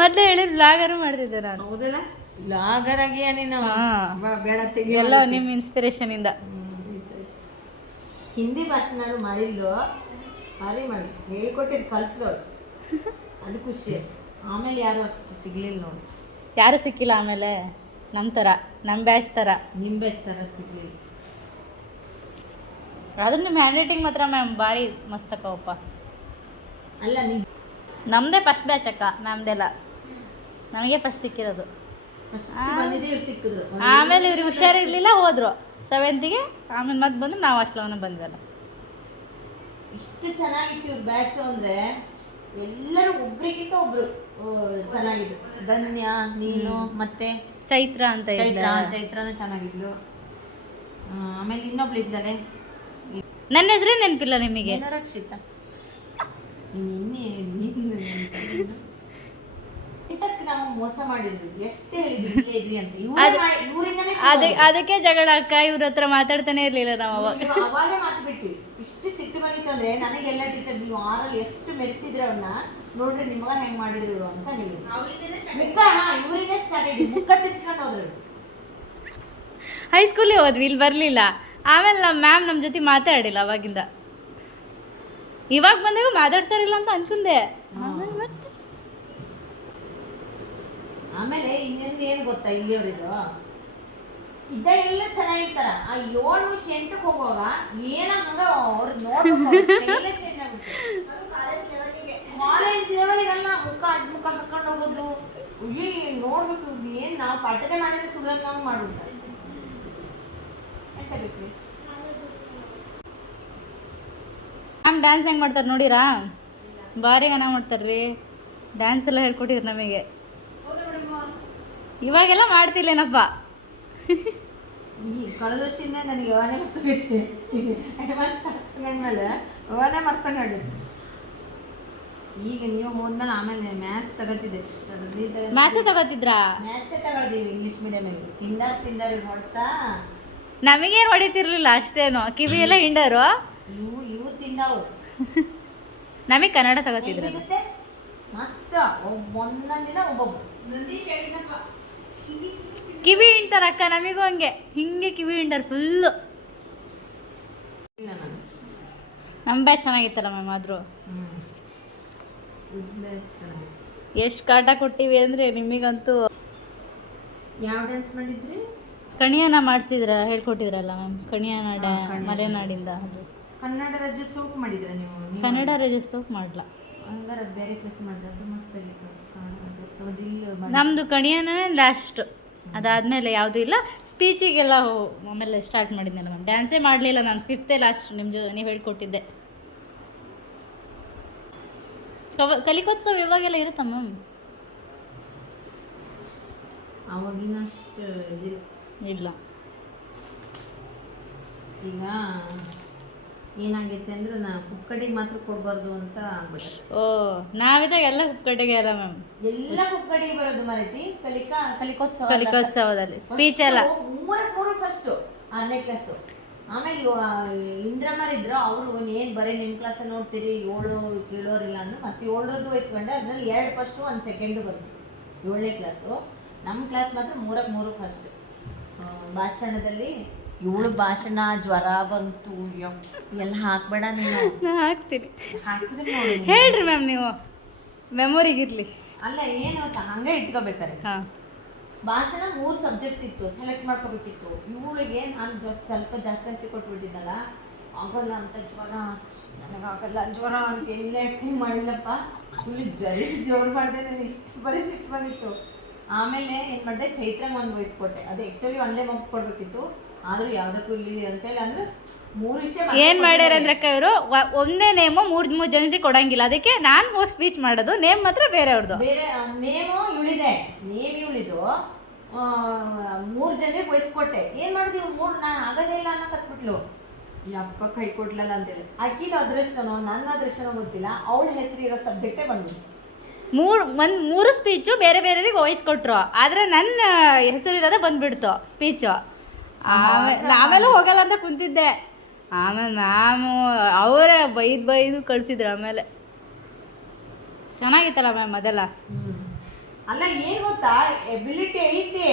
ಮೊದಲೇ ಹೇಳಿ ಬ್ಲಾಗರು ಮಾಡ್ತಿದ್ದೆ ನಾನು. ಹೌದಲ್ಲ, ಬ್ಲಾಗರ್ ಆಗಿ ನೀನು ಬೇಡ ಎಲ್ಲ ನಿಮ್ಮ ಇನ್ಸ್ಪಿರೇಷನ್ ಇಂದ. ಹಿಂದಿ ಭಾಷಣ ಮಾಡಿದ್ಲು, ಭಾರಿ ಮಾಡಿ ಹೇಳ್ಕೊಟ್ಟಿದ್ದು ಕಲ್ತ್ಲು, ಅದು ಖುಷಿ. ಆಮೇಲೆ ಯಾರು ಅಷ್ಟು ಸಿಗ್ಲಿಲ್ಲ ನೋಡಿ. ಯಾರು ಸಿಕ್ಕಿಲ್ಲ ಆಮೇಲೆ ನಮ್ಮ ಥರ, ನಮ್ಮ ಬ್ಯಾಚ್ ಥರ, ನಿಂಬೆ ಥರ ಸಿಗ್ಲಿಲ್ಲ. ಆದ್ರೂ ನಿಮ್ಮ ಹ್ಯಾಂಡ್ ರೈಟಿಂಗ್ ಮಾತ್ರ ಮ್ಯಾಮ್ ಭಾರಿ ಮಸ್ತ್ ಅಕ್ಕವಪ್ಪ. ಅಲ್ಲ ನೀವು ನಮ್ಮದೇ ಫಸ್ಟ್ ಬ್ಯಾಚ್ ಅಕ್ಕ, ಮ್ಯಾಮ್ದೆಲ್ಲ ನಮಗೆ ಫಸ್ಟ್ ಸಿಕ್ಕಿರೋದು. ಸಿಕ್ಕಿದ್ರು, ಆಮೇಲೆ ಇವ್ರಿಗೆ ಹುಷಾರಿರ್ಲಿಲ್ಲ, ಹೋದ್ರು 7th. ಆಮೇಲೆ ಮತ್ತೆ ಬಂದು ನಾವು ಅಷ್ಟಲವನ್ನ ಬಂದ್ವಲ್ಲ. ಇಷ್ಟು ಚೆನ್ನಾಗಿತ್ತು ಇವ್ರ ಬ್ಯಾಚು ಅಂದರೆ ಎಲ್ಲರೂ ಒಬ್ರಿಗಿಂತ ಒಬ್ರು ಚೆನ್ನಾಗಿದ್ರು. ಧನ್ಯ, ನೀನು ಮತ್ತೆ ಚೈತ್ರ ಅಂತ ಚೈತ್ರನೂ ಚೆನ್ನಾಗಿದ್ಲು. ಆಮೇಲೆ ಇನ್ನೊಬ್ಳು ಇದ್ದಾಳೆ, ನನ್ನ ಹೆಸರೇ ನೆನಪಿಲ್ಲ ನಿಮಗೆ. ರಕ್ಷಿತಾ. ನಾವು ಮೋಸ ಮಾಡಿದ್ವಿ, ಎಷ್ಟೇ ಹೇಳಿದ್ವಿ ಅಂತ. ಅದಕ್ಕೆ ಜಗಳ ಅಕ್ಕ, ಇವ್ರ ಹತ್ರ ಮಾತಾಡ್ತಾನೆ ಇರ್ಲಿಲ್ಲ ನಾವು ಅವಾಗೇ ಮಾತು ಬಿಟ್ವಿ. ಇಷ್ಟು ಸಿಟ್ಟು ಬಂದಿತ್ತು ಅಂದ್ರೆ ನನಗೆಲ್ಲ ಟೀಚರ್, ನೀವು ಆರಲ್ಲಿ ಎಷ್ಟು ಮೆರೆಸಿದ್ರೆ ಅವ್ರನ್ನ ನೋಡ್ರಿ, ನಿಮಗ ಹೆಂಗ್ ಮಾಡಿದ್ರು ಅಂತ. ನೀವು ಇವರಿಂದ ಸ್ಟಾರ್ಟ್ ಆಗಿ ಮುಖ ತಿರ್ಸ್ಕೊಂಡು ಹೋದ್ರು. ಹೈಸ್ಕೂಲಿಗೆ ಹೋದ್ವಿ, ಇಲ್ಲಿ ಬರಲಿಲ್ಲ. ಆಮೇಲೆ ನಮ್ಮ ಮ್ಯಾಮ್ ನಮ್ಮ ಜೊತೆ ಮಾತಾಡಿಲ್ಲ ಅವಾಗಿಂದ. ಇವಾಗ ಬಂದಾಗ ಮಾತಾಡ್ತಾರಿಲ್ಲ ಅಂತ ಅನ್ಕೊಂಡೆ. ಆಮೇಲೆ ಇನ್ನೊಂದು ಏನು ಗೊತ್ತಾ, ಇಲ್ಲಿಯವರಿದು ಇದ್ದಾಗೆಲ್ಲ ಚೆನ್ನಾಗಿರ್ತಾರ. ಆ 7 ನಿಮಿಷ 8ಕ್ಕೆ ಹೋಗುವಾಗ ಏನ ಹಂಗ ಅವ್ರು ನೋಡ್ಬೇಕು ಚೇಂಜ್ ಆಗುತ್ತೆ. ಕಾಲೇಜ್ ಲೆವೆಲಿಗೆಲ್ಲ ಮುಖ ಅಡ್ಮುಖ ಹಾಕೊಂಡು ಹೋಗೋದು, ನೋಡ್ಬೇಕು. ಏನು ನಾವು ಪಾಠನೆ ಮಾಡಿದ್ರೆ ಸುಳ್ಳಂಗೆ ಮಾಡ್ಬಿಡ್ತಾರೆ. ಎಂತ ಬೇಕು ಮ್ಯಾಮ್ ಡ್ಯಾನ್ಸ್ ಹೆಂಗೆ ಮಾಡ್ತಾರೆ ನೋಡಿರಾ? ಭಾರಿ ಚೆನ್ನಾಗಿ ಮಾಡ್ತಾರ್ರಿ ಡ್ಯಾನ್ಸ್ ಎಲ್ಲ ಹೇಳ್ಕೊಟ್ಟಿದ್ರು ನಮಗೆ. ಇವಾಗೆಲ್ಲ ಮಾಡ್ತಿಲ್ಲೇನಪ್ಪ. ಈ ಕಳೆದ ವರ್ಷದಿಂದ ನನಗೆ ಅವನೇ ಮರ್ತೋಗೈತೆ. ಅಡ್ವಾನ್ಸ್ ತಗೊಂಡ್ಮೇಲೆ ಅವನೇ ಮರ್ತಂಗಾಗಿತ್ತು. ಈಗ ನೀವು ಹೋದ್ಮೇಲೆ ಆಮೇಲೆ ಮ್ಯಾಥ್ಸ್ ತಗೋತಿದ್ದೆ. ಮ್ಯಾಥ್ಸೇ ತಗೋತಿದ್ರಾ? ಮ್ಯಾಥ್ಸೇ ತಗೊಳ್ತೀವಿ ಇಂಗ್ಲೀಷ್ ಮೀಡಿಯಮಿಗೆ. ತಿಂದಾರಿ ಹೊಡ್ತಾ ನಮಗೇನು ಹೊಡಿತಿರ್ಲಿಲ್ಲ ಅಷ್ಟೇನು. ಕಿವಿ ಎಲ್ಲ ಹಿಂಡರು ಇವು ತಿಂದವು. ನಮಗೆ ಕನ್ನಡ ತಗೋತಿದ್ರು. ಮಸ್ತ್ ಒಂದೊಂದಿನ ಒಬ್ಬೊಬ್ಬರು ಕಿವಿ ಹಿಂಡ್ತಾರ ಅಕ್ಕ. ನಮಗೂ ಹಂಗೆ ಹಿಂಗೆ ಕಿವಿ ಹಿಂಡರ್ ಫುಲ್ಲು. ನಮ್ಮ ಬ್ಯಾಚ್ ಚೆನ್ನಾಗಿತ್ತಲ್ಲ ಮ್ಯಾಮ್. ಆದರೂ ಎಷ್ಟು ಕಾಟ ಕೊಟ್ಟಿವಿ ಅಂದರೆ ನಿಮಗಂತೂ. ಯಾವ ಡ್ಯಾನ್ಸ್ ಮಾಡಿದ್ರಿ? ಕಣಿಯನ ಮಾಡಿಸಿದ್ರ, ಹೇಳ್ಕೊಟ್ಟಿದ್ರಲ್ಲ ಮ್ಯಾಮ್. ಕಣಿಯನ ಮಲೆನಾಡಿಂದ. ಅದು ಕನ್ನಡ ರಾಜ್ಯೋತ್ಸವಕ್ಕೆ ಮಾಡಿದ್ರ ನೀವು? ಕನ್ನಡ ರಾಜ್ಯೋತ್ಸವಕ್ಕೆ ಮಾಡಲ್ಲ, ಹಂಗಾರೆ ಬೇರೆ ಕೆಲಸ ಮಾಡಿದ್ರೆ ಅದು ಮಸ್ತ್ ಆಗಿತ್ತು. ಕನ್ನಡ ರಾಜ್ಯೋತ್ಸವ ನಮ್ಮದು ಕಣಿಯನ ಲಾಸ್ಟ್. ಅದಾದಮೇಲೆ ಯಾವುದೂ ಇಲ್ಲ. ಸ್ಪೀಚಿಗೆಲ್ಲ ಆಮೇಲೆ ಸ್ಟಾರ್ಟ್ ಮಾಡಿದ್ನಲ್ಲ ಮ್ಯಾಮ್. ಡ್ಯಾನ್ಸೇ ಮಾಡಲಿಲ್ಲ ನಾನು. 5th ಲಾಸ್ಟ್ ನೀವು ಹೇಳ್ಕೊಟ್ಟಿದ್ದೆ. ಕಲಿಕೋತ್ಸವ ಇವಾಗೆಲ್ಲ ಇರುತ್ತಾ ಮ್ಯಾಮ್? ಅವಾಗಿನ ಅಷ್ಟು ಇಲ್ಲ. ಈಗ ಏನಾಗೈತೆ ಅಂದ್ರೆ ಕುಕ್ಕಡಿಗೆ ಮಾತ್ರ ಕೊಡಬಾರ್ದು ಅಂತ ಆಗ್ಬಿಟ್ಟೆ. ಓ, ನಾವಿದಾಗ ಎಲ್ಲ ಕುಕ್ಕಡಿಗೆ ಅಲ್ಲ ಮ್ಯಾಮ್. ಎಲ್ಲ ಕುಕ್ಕಡಿಗೆ ಬರೋದು ಮರೈತಿ. ಕಲಿಕೋತ್ಸವದಲ್ಲಿ ಸ್ಪೀಚ್ ಎಲ್ಲ 3 ಫಸ್ಟ್ 6ನೇ ಕ್ಲಾಸು. ಆಮೇಲೆ ಇಂದ್ರಮ್ಮರ್ ಇದ್ರು, ಅವರು ಏನು ಬರೀ ನಿಮ್ಮ ಕ್ಲಾಸ್ ನೋಡ್ತೀರಿ, 7 ಕೇಳೋರಿಲ್ಲ ಅಂದ್ರೆ ಮತ್ತೆ 7ರದ್ದು ವಹಿಸ್ಕೊಂಡೆ. ಅದ್ರಲ್ಲಿ 2 ಫಸ್ಟು 1 ಸೆಕೆಂಡು ಬಂತು 7ನೇ ಕ್ಲಾಸು. ನಮ್ಮ ಕ್ಲಾಸ್ ಮಾತ್ರ 3 ಫಸ್ಟ್. ಭಾಷಣದಲ್ಲಿ 7 ಭಾಷಣ, ಜ್ವರ ಬಂತು, ಎಲ್ಲ ಹಾಕ್ಬೇಡ ನೀನು. ಹಾಕ್ತೀನಿ, ಹಾಕಿದ್ರೆ ನೋಡಿ. ಹೇಳ್ರಿ ಮ್ಯಾಮ್, ನೀವು ಮೆಮೊರಿಗಿರ್ಲಿ. ಅಲ್ಲ ಏನು ಅಂತ ಹಂಗೆ ಇಟ್ಕೋಬೇಕಾರೆ. ಭಾಷಣ 3 ಸಬ್ಜೆಕ್ಟ್ ಇತ್ತು, ಸೆಲೆಕ್ಟ್ ಮಾಡ್ಕೋಬೇಕಿತ್ತು. ಇವಳಿಗೆ ನಾನು ಸ್ವಲ್ಪ ಜಾಸ್ತಿ ಕೊಟ್ಬಿಟ್ಟಿದ್ದಲ್ಲ, ಆಗಲ್ಲ ಅಂತ ಜ್ವರ, ನನಗಾಗಲ್ಲ ಜ್ವರ ಅಂತ ಎಲ್ಲ ಆ್ಯಕ್ಟಿಂಗ್ ಮಾಡಿಲ್ಲಪ್ಪ. ಫುಲ್ ಗರೀಸ್ ಜೋರು ಮಾಡಿದೆ. ನಾನು ಇಷ್ಟು ಪರಿಸ್ಥಿತಿ ಬಂದಿತ್ತು. ಆಮೇಲೆ ಏನು ಮಾಡಿದೆ, ಚೈತ್ರಂಗೆ ಒಂದು ವಹಿಸ್ಕೊಟ್ಟೆ. ಅದು ಆ್ಯಕ್ಚುಲಿ ಒಂದೇ ಮಗು ಕೊಡಬೇಕಿತ್ತು, ಆದರೂ ಯಾವುದಕ್ಕೂ ಇಲ್ಲಿ ಅಂತೇಳಿ ಅಂದ್ರೆ 3 ವಿಷಯ ಏನು ಮಾಡ್ಯಾರ ಅಂದ್ರೆ ಇವರು ಒಂದೇ ನೇಮು 3 ಜನರಿಗೆ ಕೊಡಂಗಿಲ್ಲ. ಅದಕ್ಕೆ ನಾನು ಸ್ಪೀಚ್ ಮಾಡೋದು, ನೇಮ್ ಮಾತ್ರ ಬೇರೆ ಅವ್ರದ್ದು. ಬೇರೆ ನೇಮು ಇವಳಿದೆ, ಇವಳಿದು 3 ಜನರಿಗೆ ವಹಿಸ್ಕೊಟ್ಟೆ. ಏನು ಮಾಡಿದ್ವಿ 3 ನಾನು ಆಗೋದೇ ಇಲ್ಲ ಅನ್ನೋ ಕತ್ಬಿಟ್ಲು. ಯಪ್ಪ ಕೈ ಕೊಡ್ಲಲ್ಲ ಅಂತೇಳಿ. ಆಕಿನ ಅದೃಷ್ಟನೋ ನನ್ನ ಅದೃಷ್ಟನೋ ಗೊತ್ತಿಲ್ಲ, ಅವಳ ಹೆಸರು ಇರೋ ಸಬ್ಜೆಕ್ಟೇ ಬಂದು 3 ಸ್ಪೀಚು ಬೇರೆ ಬೇರೆಯವ್ರಿಗೆ ವಹಿಸ್ಕೊಟ್ರು. ಆದರೆ ನನ್ನ ಹೆಸರಿರೋದೇ ಬಂದುಬಿಡ್ತು ಸ್ಪೀಚು. ಆಮೇಲೆ ಹೋಗಲ್ಲ ಅಂತ ಕುಂತಿದ್ದೆ. ಆಮೇಲೆ ಮ್ಯಾಮು ಅವರೇ ಬೈದು ಕಳಿಸಿದ್ರು. ಆಮೇಲೆ ಚೆನ್ನಾಗಿತ್ತಲ್ಲ ಮ್ಯಾಮ್ ಅದೆಲ್ಲ. ಅಲ್ಲ ಏನು ಗೊತ್ತಾ, ಎಬಿಲಿಟಿ ಐತಿ.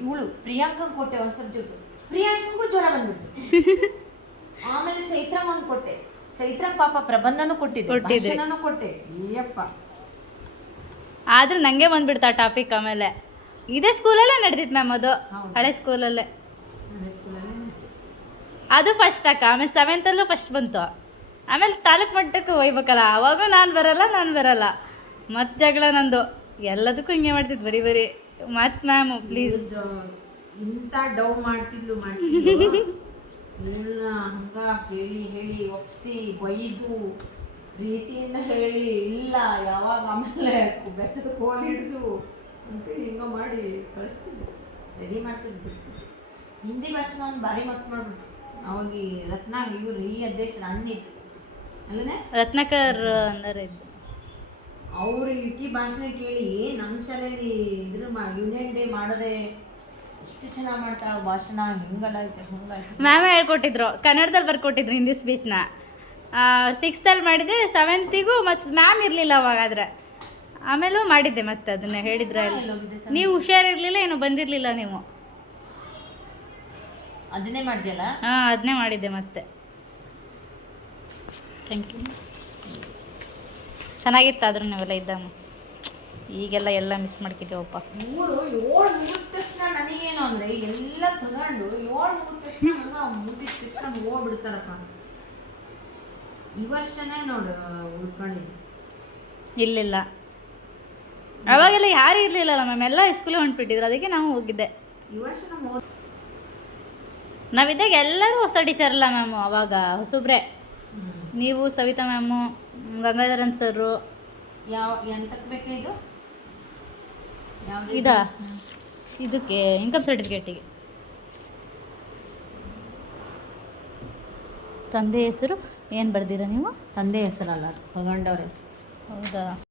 ಇವಳು ಪ್ರಿಯಾಂಕಂಗೆ ಕೊಟ್ಟೆ ಒಂದು ಸಬ್ಜೆಕ್ಟ್, ಪ್ರಿಯಾಂಕಂಗೂ ಜ್ವರ ಬಂದ್ಬಿಟ್ಟು. ಆಮೇಲೆ ಚೈತ್ರಂಗ್ ಒಂದು ಕೊಟ್ಟೆ, ಚೈತ್ರಂಗ್ ಪಾಪ ಪ್ರಬಂಧನೂ ಕೊಟ್ಟಿದ್ದೆ, ಭಾಷಣನೂ ಕೊಟ್ಟೆ. ಅಯ್ಯಪ್ಪ, ಆದ್ರೂ ನನಗೆ ಬಂದ್ಬಿಡ್ತಾ ಟಾಪಿಕ್. ಆಮೇಲೆ ಇದೇ ಸ್ಕೂಲಲ್ಲೇ ನಡೆದಿತ್ತು ಮ್ಯಾಮ್ ಅದು, ಹಳೆ ಸ್ಕೂಲಲ್ಲೇ. ಅದು ಫಸ್ಟ್ ಅಕ್ಕ. ಆಮೇಲೆ 7th ಫಸ್ಟ್ ಬಂತು. ಆಮೇಲೆ ತಾಲೂಕು ಮಟ್ಟಕ್ಕೆ ಹೋಗ್ಬೇಕಲ್ಲ, ಅವಾಗ ನಾನು ಬರಲ್ಲ. ಮತ್ತೆ ಜಗಳ ನಂದು. ಎಲ್ಲದಕ್ಕೂ ಹಿಂಗೆ ಮಾಡ್ತಿದ್ದು ಬರೀ ಮತ್ತೆ ಮ್ಯಾಮ್ ಪ್ಲೀಸ್ ಇಂಥ ಡೌ ಮಾಡ್ತಿದ್ಲು ಹಂಗ ಹೇಳಿ ಒಪ್ಸಿ ಬೈದು ಪ್ರೀತಿಯಿಂದ ಹೇಳಿ ಇಲ್ಲ ಯಾವಾಗ ಆಮೇಲೆ ಬೆತ್ತದ ಕೋಲ್ ಹಿಡಿದು ಅಂತೇಳಿ ಹಿಂಗ ಮಾಡಿ ಕಳಿಸ್ತಿದ್ದೆ, ರೆಡಿ ಮಾಡ್ತಿದ್ದೆ. ಹಿಂದಿ ಭಾಷೆನ ಒಂದು ಭಾರಿ ಮಸ್ತ್ ಮಾಡ್ಬಿಟ್ಟು. ಅವಾಗ ಇವ್ರು ಈ ಅಧ್ಯಕ್ಷರ ಅಣ್ಣಿತ್ತು ಅಲ್ಲೇ ರತ್ನಾಕರ್ ಅಂದರೆ ಅವರು ಇಕ್ಕಿ ಭಾಷಣ ಕೇಳಿ ನಮ್ಮ ಶಾಲೆಯಲ್ಲಿ ಯೂನಿಯನ್ ಡೇ ಮಾಡೋದೇ ಎಷ್ಟು ಚೆನ್ನಾಗಿ ಮಾಡ್ತಾಳೆ ಭಾಷಣ. ಹಿಂಗಲ್ಲ ಐತೆ ಹಂಗಾಯ್ತು. ಮ್ಯಾಮೇ ಹೇಳ್ಕೊಟ್ಟಿದ್ರು, ಕನ್ನಡದಲ್ಲಿ ಬರ್ಕೊಟ್ಟಿದ್ರು ಹಿಂದಿ ಸ್ಪೀಚ್ನ. 6th ಮಾಡಿದ್ದೆ, 7th ಮತ್ತು ಮ್ಯಾಮ್ ಇರಲಿಲ್ಲ ಅವಾಗಾದ್ರೆ. ಆಮೇಲೂ ಮಾಡಿದ್ದೆ ಮತ್ತೆ ಅದನ್ನ ಹೇಳಿದ್ರೆ. ನೀವು ಹುಷಾರಿರಲಿಲ್ಲ, ಏನು ಬಂದಿರಲಿಲ್ಲ ನೀವು. ಅದನ್ನೇ ಮಾಡಿದೆಯಲ್ಲ? ಹಾಂ, ಅದನ್ನೇ ಮಾಡಿದ್ದೆ ಮತ್ತೆ. Thank you. ಚೆನ್ನಾಗಿತ್ತು ಆದ್ರೂ ನಾವೆಲ್ಲ ಇದ್ದಾಗ. ಈಗೆಲ್ಲ ಎಲ್ಲ ಮಿಸ್ ಮಾಡ್ಕಿದ್ದೀವಪ್ಪ. 7 ಮುಗಿದ ತಕ್ಷಣ ನನಗೇನು ಅಂದರೆ ಎಲ್ಲ ತಗೊಂಡು 7 ಮುಗಿದ ತಕ್ಷಣ ಮುಗಿದ ತಕ್ಷಣ ಹೋಗ್ಬಿಡ್ತಾರಪ್ಪ. ಈ ವರ್ಷನೇ ನೋಡು ಉಳ್ಕೊಂಡಿದ್ದು. ಇಲ್ಲಿಲ್ಲ, ಅವಾಗೆಲ್ಲ ಯಾರೂ ಇರಲಿಲ್ಲಲ್ಲ ಮ್ಯಾಮ್, ಎಲ್ಲ ಸ್ಕೂಲಿಗೆ ಹೊಂಟ್ಬಿಟ್ಟಿದ್ರು. ಅದಕ್ಕೆ ನಾವು ಹೋಗಿದ್ದೆ. ಈ ವರ್ಷ ನಾವಿದ್ದಾಗ ಎಲ್ಲರೂ ಹೊಸ ಟೀಚರ್ ಅಲ್ಲ ಮ್ಯಾಮು. ಅವಾಗ ಹೊಸಬ್ರೆ, ನೀವು, ಸವಿತಾ ಮ್ಯಾಮು, ಗಂಗಾಧರನ್ ಸರು. ಎಂತಕ್ಕೆ ಬೇಕಾ ಇದು? ಇದಕ್ಕೆ ಇನ್ಕಮ್ ಸರ್ಟಿಫಿಕೇಟಿಗೆ. ತಂದೆ ಹೆಸರು ಏನು ಬರ್ದಿರ ನೀವು? ತಂದೆ ಹೆಸರಲ್ಲ, ತಗೊಂಡವ್ರ ಹೆಸರು. ಹೌದಾ?